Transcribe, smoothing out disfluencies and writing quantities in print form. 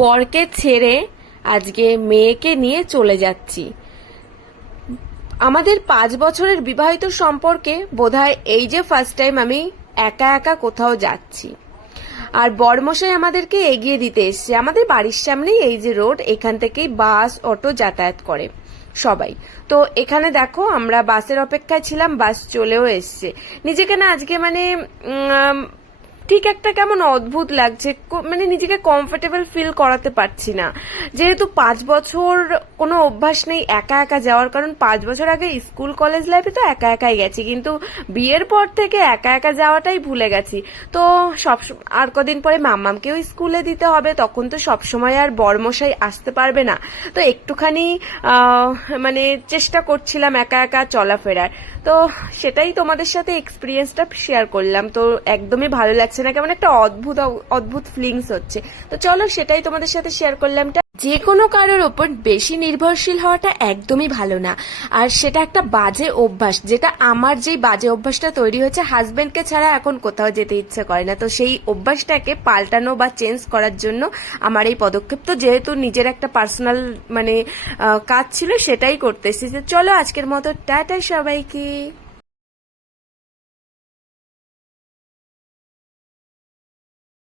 বরকে ছেড়ে আজকে মেয়েকে নিয়ে চলে যাচ্ছি। আমাদের 5 বছরের বিবাহিত সম্পর্কে বোধহয় এই যে ফার্স্ট টাইম আমি একা একা কোথাও যাচ্ছি। আর বরমশাই আমাদেরকে এগিয়ে দিতে এসছে। আমাদের বাড়ির সামনেই এই যে রোড, এখান থেকেই বাস অটো যাতায়াত করে সবাই। তো এখানে দেখো আমরা বাসের অপেক্ষায় ছিলাম, বাস চলেও এসছে। নিজেকে না আজকে মানে ঠিক একটা কেমন অদ্ভুত লাগছে, মানে নিজেকে কমফোর্টেবল ফিল করাতে পারছি না। যেহেতু 5 বছর কোনো অভ্যাস নেই একা একা যাওয়ার, কারণ 5 বছর আগে স্কুল কলেজ লাইফে তো একা একাই গেছি, কিন্তু বিয়ের পর থেকে একা একা যাওয়াটাই ভুলে গেছি। তো সব আর কদিন পরে মাম্মামকেও স্কুলে দিতে হবে, তখন তো সবসময় আর বরমশাই আসতে পারবে না। তো একটুখানি মানে চেষ্টা করছিলাম একা একা চলাফেরার। তো সেটাই তোমাদের সাথে এক্সপিরিয়েন্সটা শেয়ার করলাম। তো একদমই ভালো লাগছে না, কেমন একটা অদ্ভুত অদ্ভুত ফিলিংস হচ্ছে। তো চলো সেটাই তোমাদের সাথে শেয়ার করলাম। যে কোনো কারোর ওপর বেশি নির্ভরশীল হওয়াটা একদমই ভালো না, আর সেটা একটা বাজে অভ্যাস। যেটা আমার যেই বাজে অভ্যাসটা তৈরি হয়েছে, হাজবেন্ডকে ছাড়া এখন কোথাও যেতে ইচ্ছে করে না। তো সেই অভ্যাসটাকে পাল্টানো বা চেঞ্জ করার জন্য আমার এই পদক্ষেপ। তো যেহেতু নিজের একটা পার্সোনাল মানে কাজ ছিল, সেটাই করতে এসেছি। চলো আজকের মতো টাটা সবাইকে।